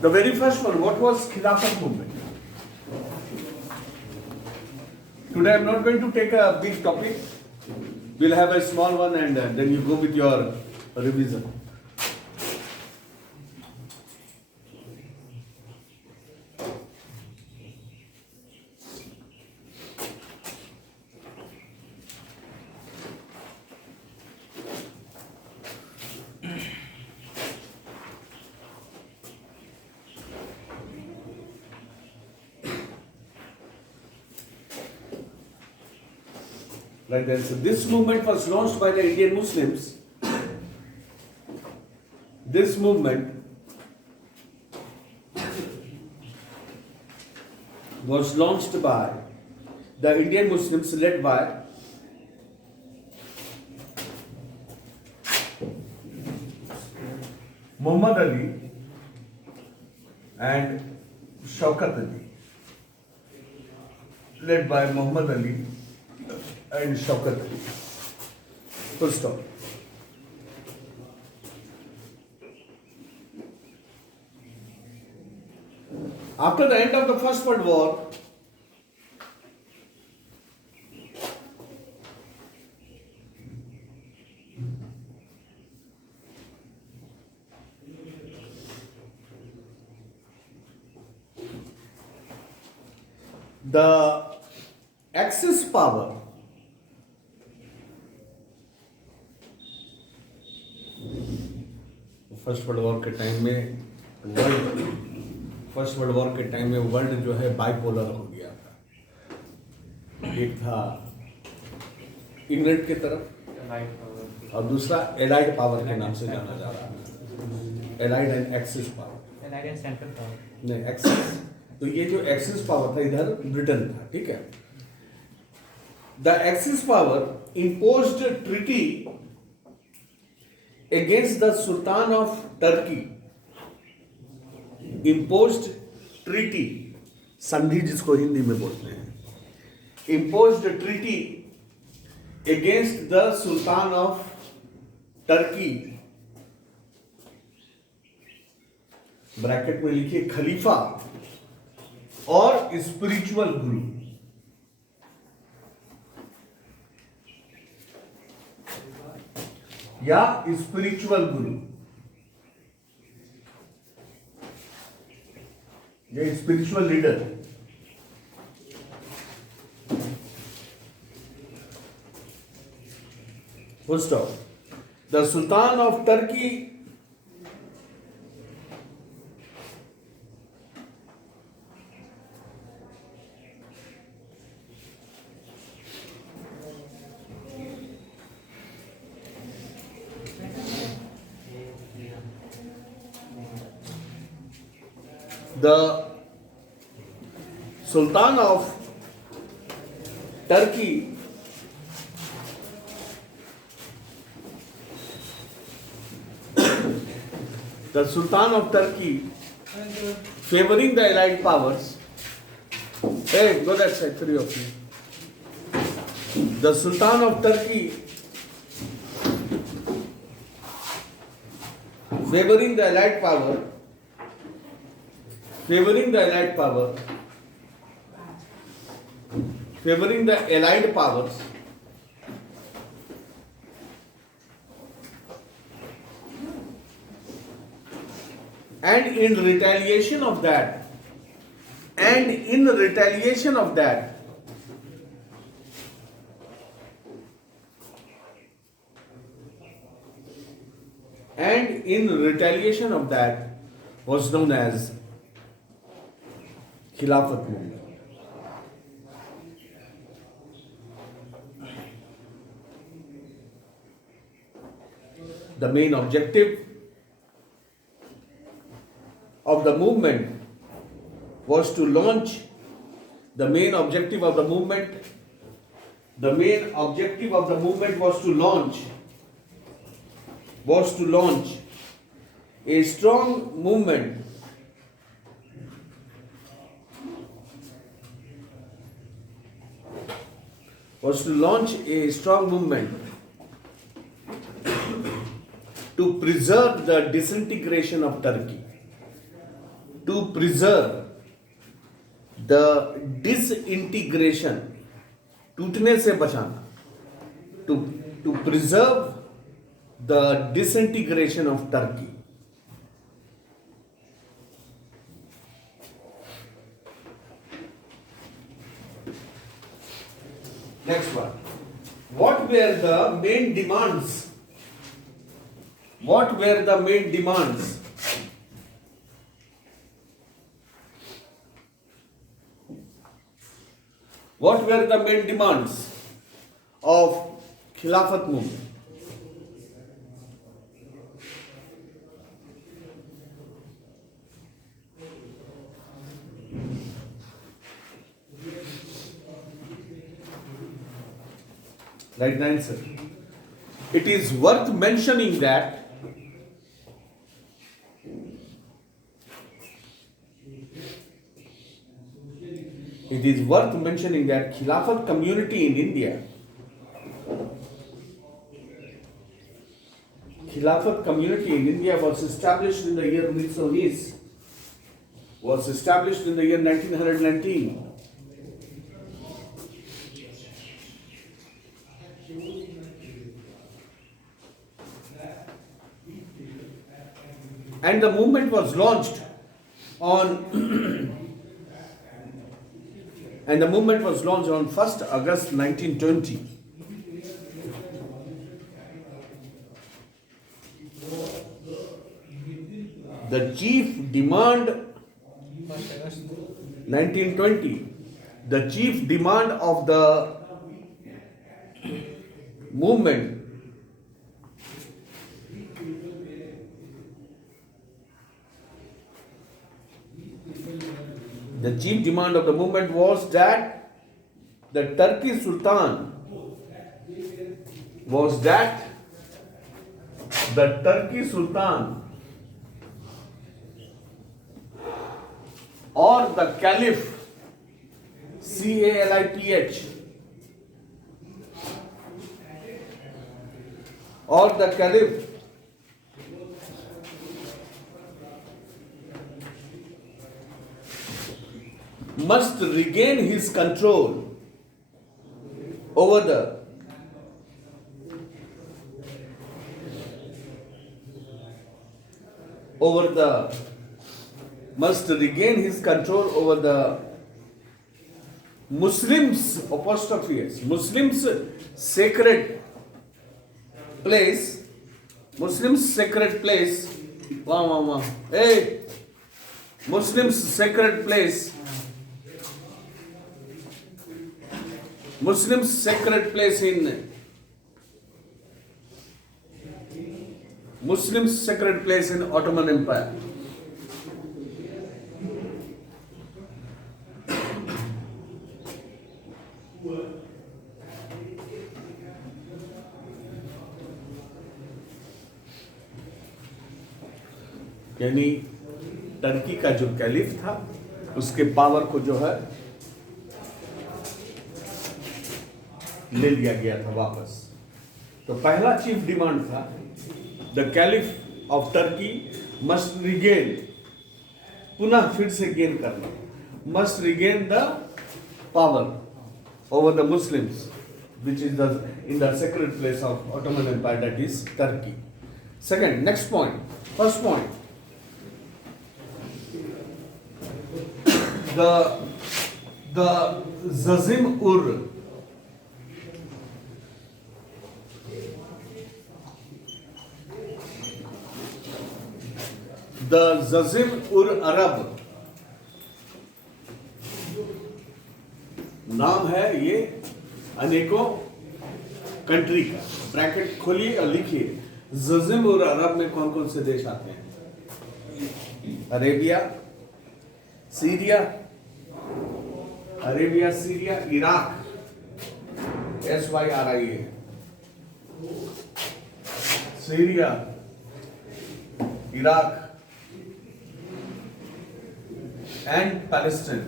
The very first one, what was Khilafat movement? Today I'm not going to take a big topic. We'll have a small one and then you go with your revision. Like this. This movement was launched by the Indian Muslims. This movement was launched by the Indian Muslims led by Muhammad Ali and Shaukat Ali. Led by Muhammad Ali and Shaukat Ali. Full stop. After the end of the First World War, the Axis power first world war के time में world जो है bipolar हो गया था। एक था England की तरफ और दूसरा एलाइड पावर के नाम से जाना जा रहा है। Allied and axis power, allied and central power, नहीं एक्सिस। तो ये जो एक्सिस पावर था इधर ब्रिटेन था, ठीक है। The axis power imposed treaty against the Sultan of Turkey. Imposed treaty, संधि जिसको हिंदी में बोलते हैं, imposed treaty against the Sultan of Turkey. Bracket में लिखिए खलीफा और स्पिरिचुअल गुरु। या स्पिरिचुअल गुरु, या spiritual leader. Full stop. The sultan of Turkey the Sultan of Turkey favoring the allied powers. Hey, go that side, three of you. The Sultan of Turkey favoring the allied power, favoring the allied powers, and in retaliation of that, was known as Khilafat movement. The main objective of the movement was to launch a strong movement to preserve the disintegration of Turkey. To preserve the disintegration, टूटने से बचाना. To preserve the disintegration of Turkey. Next one. What were the main demands? What were the main demands? What were the main demands of Khilafat movement? Right answer. It is worth mentioning that Khilafat community in India, was established in the year 1919. Was established in the year 1919. And the movement was launched on 1st August 1920. The chief demand 1920. The chief demand of the movement was that the Turkish Sultan or the Caliph, CALIPH, or the Caliph must regain his control over the Muslims, apostrophe S, Muslims sacred place, hey, Muslims sacred place in Ottoman Empire. यानी Turkey का जो caliph था उसके power को जो है ले लिया गया था वापस. तो पहला चीफ डिमांड था the caliph of Turkey must regain, पुनः फिर से गेन करना, must regain the power over the Muslims which is in the sacred place of Ottoman Empire, that is Turkey. Second, next point, first point, the Zazim-ur Arab नाम है ये अनेकों country का. Bracket खोलिए और लिखिए ज़ज़िम और अरब में कौन कौन से देश आते हैं. Arabia, Syria, Iraq, SYRIA, Syria, Iraq and Palestine.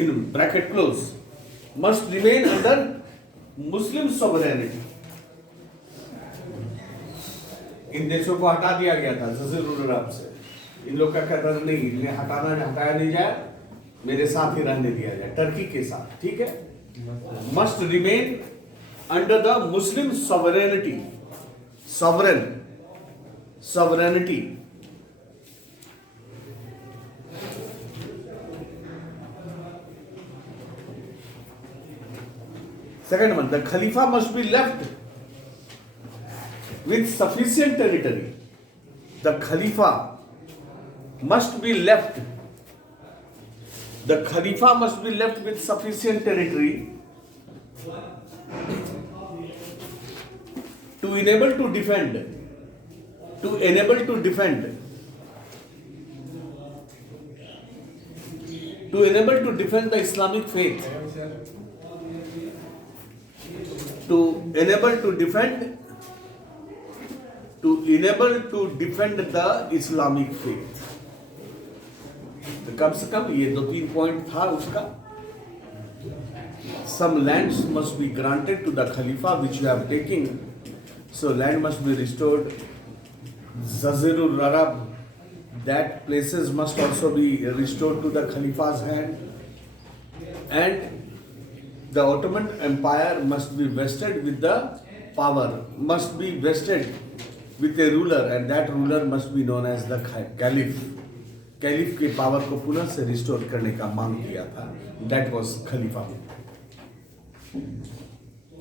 in bracket close, must remain under Muslim sovereignty. इन देशों को हटा दिया गया था जजीरुल अरब से। इन लोग का कहता था नहीं, इन्हें हटाया नहीं जाए, मेरे साथ ही रहने दिया जाए, टर्की के साथ, ठीक है। Must remain under the Muslim sovereignty, sovereignty. Second one, the Khalifa must be left with sufficient territory. The Khalifa must be left. The Khalifa must be left with sufficient territory to enable to defend, the Islamic faith. To enable to defend the Islamic faith. तो कम से कम ये 2-3 point था उसका। Some lands must be granted to the Khalifa which you have taken, so land must be restored. Jazirul Arab, that places must also be restored to the Khalifa's hand, and the Ottoman Empire must be vested with the power, must be vested with a ruler, and that ruler must be known as the Caliph. Caliph के power को पुनः से restore करने का मांग किया था. That was Khalifa.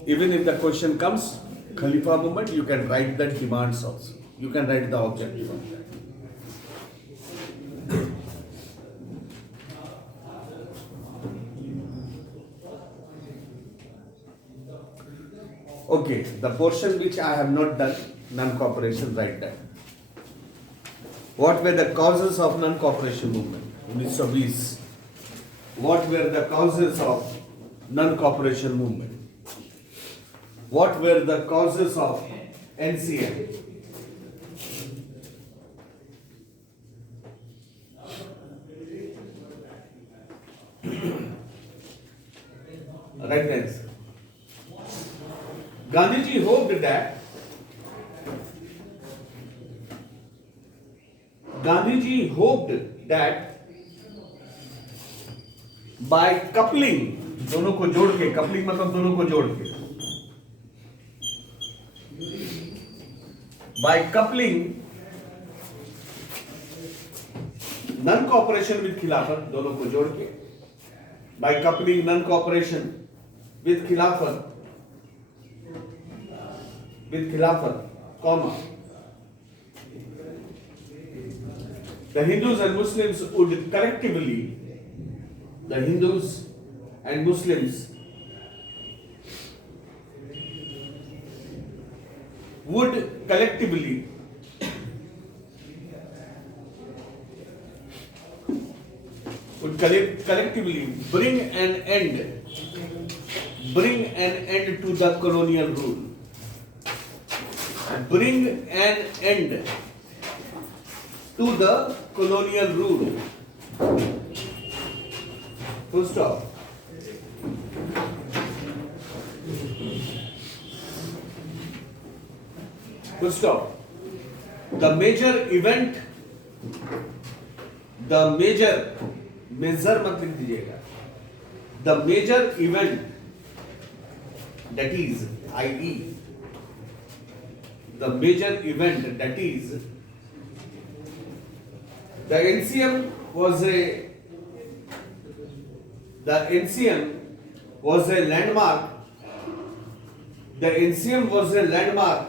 Even if the question comes, Khalifa movement, you can write the demands also. You can write the objective of that. Okay, the portion which I have not done, non-cooperation, write that. What were the causes of non-cooperation movement? 1920. What were the causes of non-cooperation movement? What were the causes of NCM? Right answer. Gandhiji hoped that by coupling, दोनों को जोड़ के, coupling मतलब दोनों को जोड़ के, by coupling non-cooperation with Khilafat, दोनों को जोड़ के, by coupling non-cooperation with Khilafat, comma, the Hindus and Muslims would collectively, bring an end to the colonial rule. Bring an end to the colonial rule. Full stop. Full stop. The major event, major मत लिख दीजिएगा, the major event, that is, i.e. the major event, that is, the NCM was a landmark. The NCM was a landmark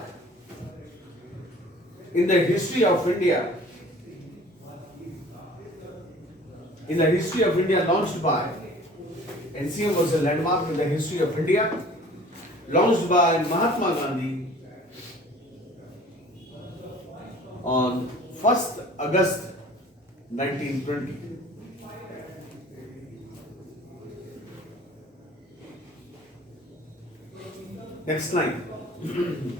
in the history of India. Launched by NCM was a landmark in the history of India, launched by Mahatma Gandhi on 1st August 1920. Next line.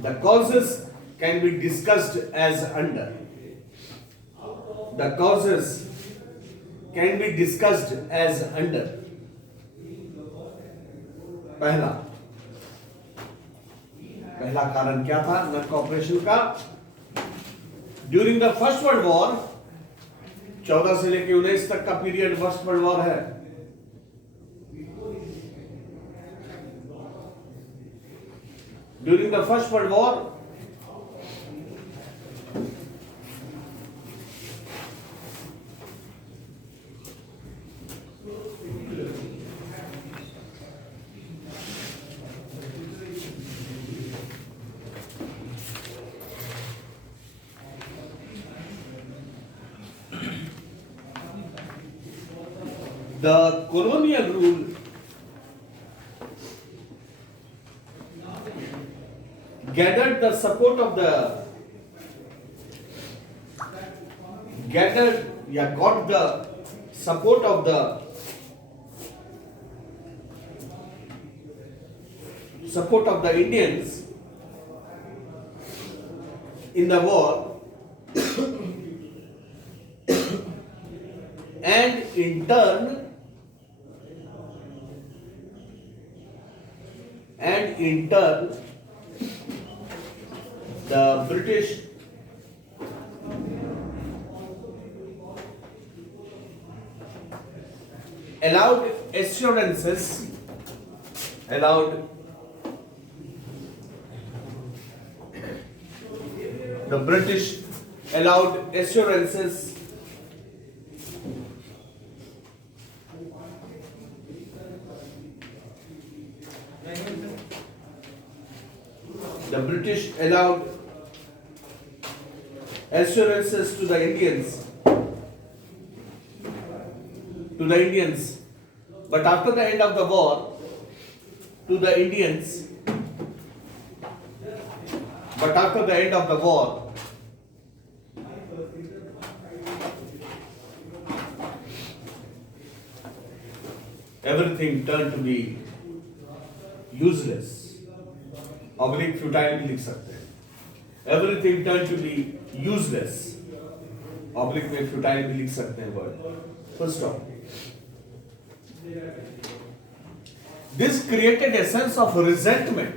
The causes can be discussed as under. The causes can be discussed as under. पहला कारण क्या था non cooperation का? During the first world war, 14 से लेकर 19 तक का period first world war है। During the first world war, the colonial rule gathered the support of the got the support of the Indians in the war, and in turn the British allowed assurances the British allowed assurances to the Indians, but after the end of the war, everything turned to be useless. Oblique futile भी लिख सकते हैं। Everything turn to be useless, oblique में futile भी लिख सकते हैं word. Full stop. This created a sense of resentment.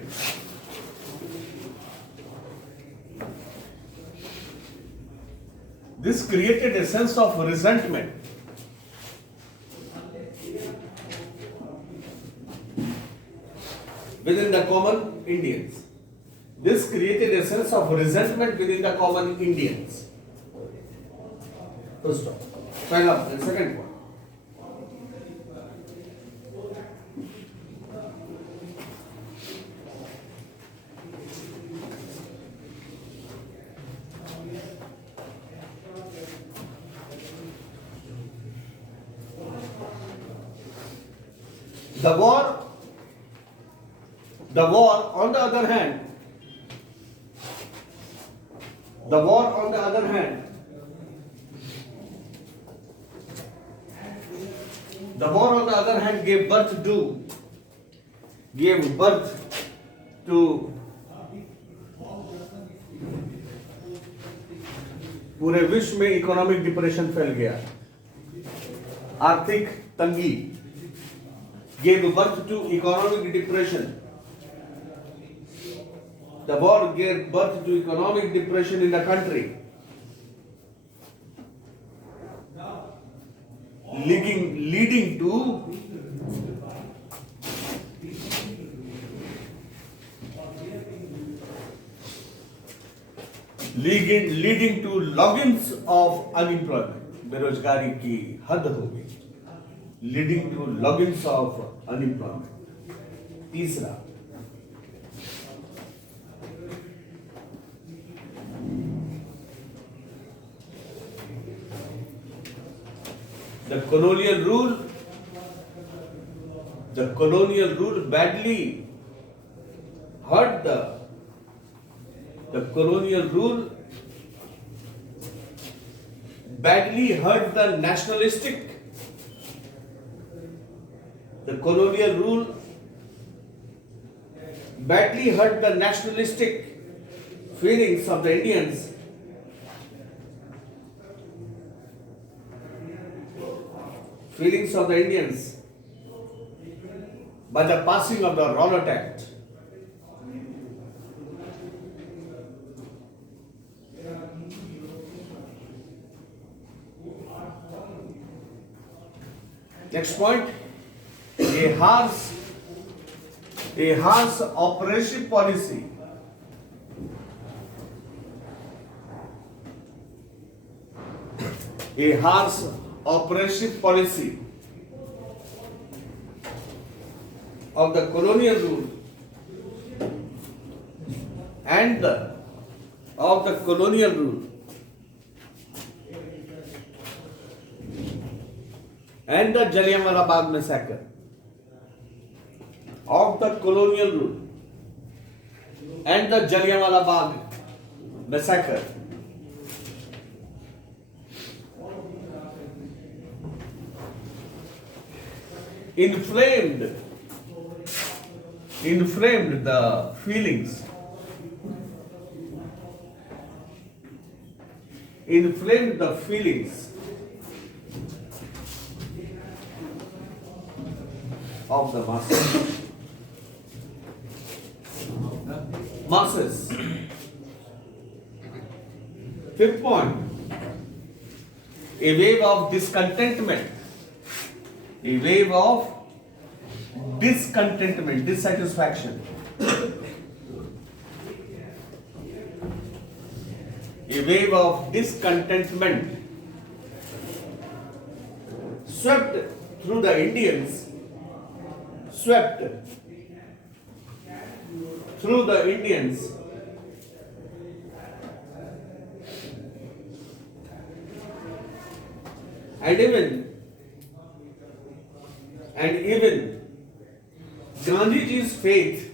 This created a sense of resentment within the common Indians. This created a sense of resentment within the common Indians. First stop. Pehla and second point. The war, on the other hand, gave birth to पूरे विश्व में economic depression फैल गया, आर्थिक तंगी। gave birth to economic depression. The war gave birth to economic depression in the country, leading to logins of unemployment. बेरोजगारी की हद हो गई, leading to logins of unemployment. तीसरा, the colonial rule badly hurt the nationalistic. The colonial rule badly hurt the nationalistic feelings of the Indians, by the passing of the Rowlatt Act. Next point, a harsh oppressive policy of the colonial rule and the Jallianwala Bagh massacre of the colonial rule and the Jallianwala Bagh massacre inflamed the feelings of the masses. Fifth point, a wave of dissatisfaction, a wave of discontentment swept through the Indians and even Gandhiji's faith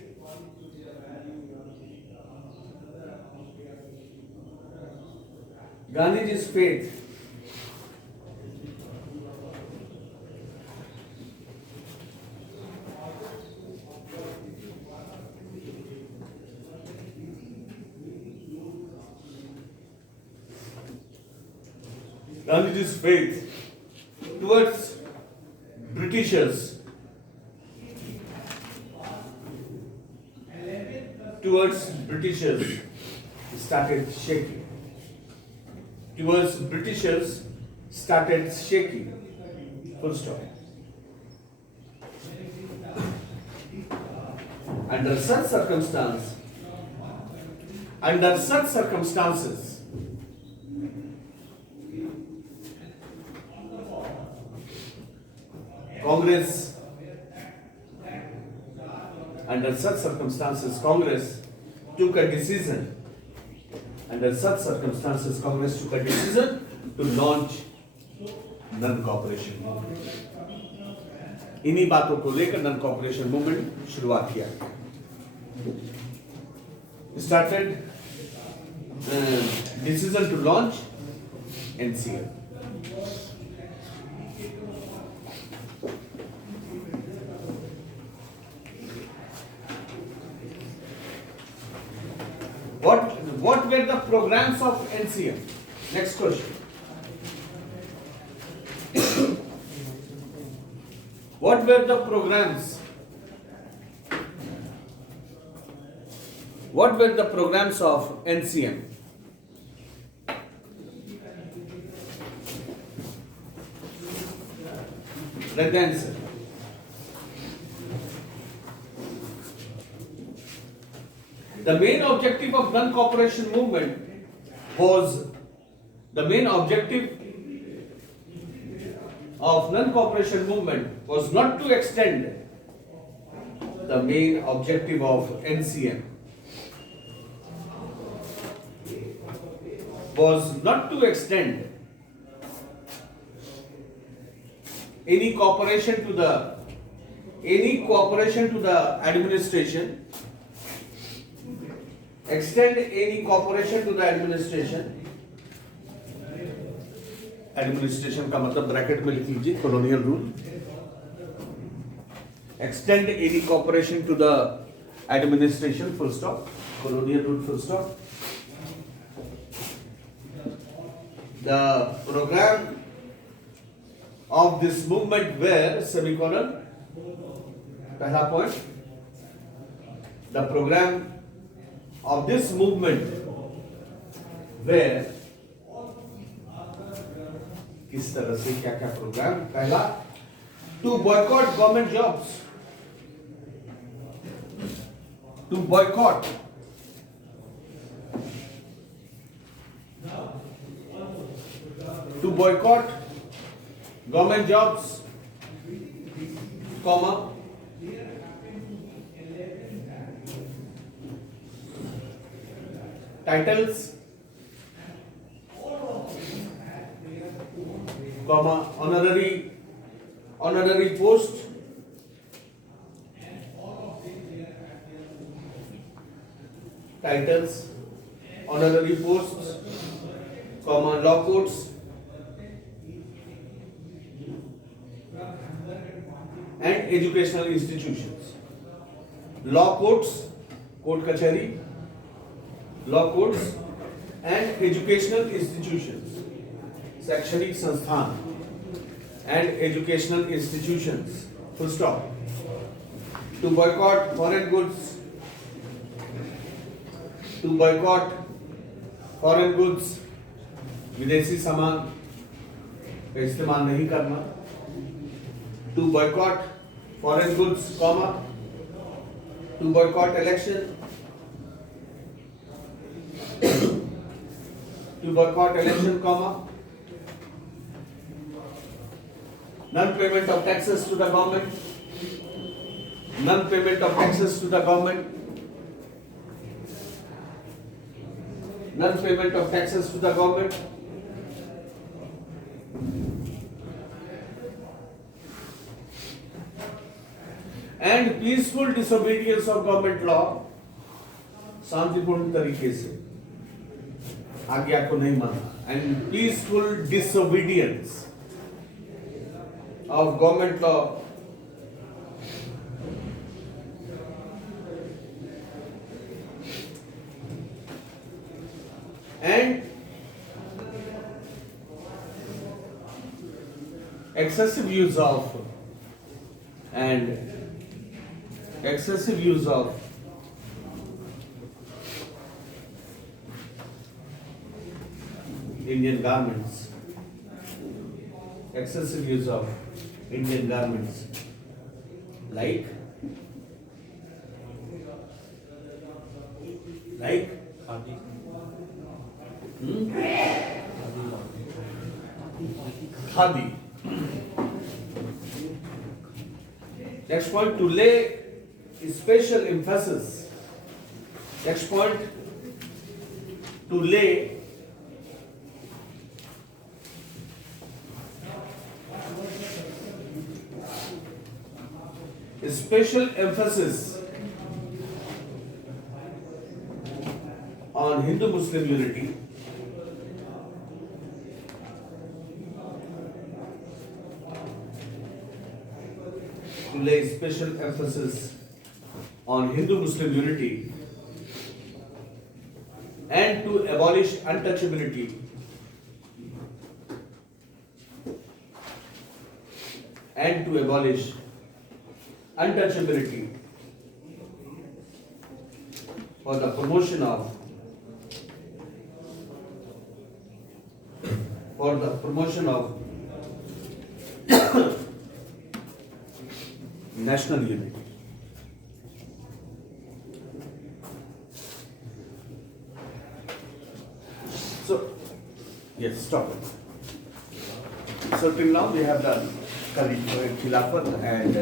towards Britishers started shaking. Full stop. Under such circumstances, Congress took a decision to launch non cooperation movement. इन्हीं बातों को लेकर none cooperation movement शुरुआत किया गया। Started decision to launch NCM। What were the programs of NCM? Next question. What were the programs? What were the programs of NCM? Right answer. The main objective of non-cooperation movement was not to extend the main objective of NCM was not to extend any cooperation to the administration, extend any cooperation to the administration का मतलब bracket में लिख लीजिए colonial rule, extend any cooperation to the administration full stop, colonial rule full stop. The program of this movement were semicolon पहला point, the program of this movement were, किस तरह से क्या क्या प्रोग्राम। पहला, to boycott government jobs, to boycott government jobs, comma, titles, comma, honorary post, titles, honorary posts, comma, law courts and educational institutions. Law courts, court kachari, law courts and educational institutions, शैक्षणिक संस्थान and educational institutions, full stop. To boycott foreign goods, to boycott foreign goods, विदेशी सामान का इस्तेमाल नहीं करना। To boycott foreign goods, comma, to boycott election, to boycott election, comma, non-payment of taxes to the government, non-payment of taxes to the government, non-payment of taxes to the government, and peaceful disobedience of government law, शांतिपूर्ण तरीके से आज्ञा को नहीं मानना, and peaceful disobedience of government law and excessive use of Indian garments, excessive use of Indian garments, like khadi. Next point, to lay special emphasis. Next point, to lay special emphasis on Hindu-Muslim unity, to lay special emphasis on Hindu-Muslim unity and to abolish untouchability for the promotion of national unity. So, yes, stop it. So till now we have done Khilafat and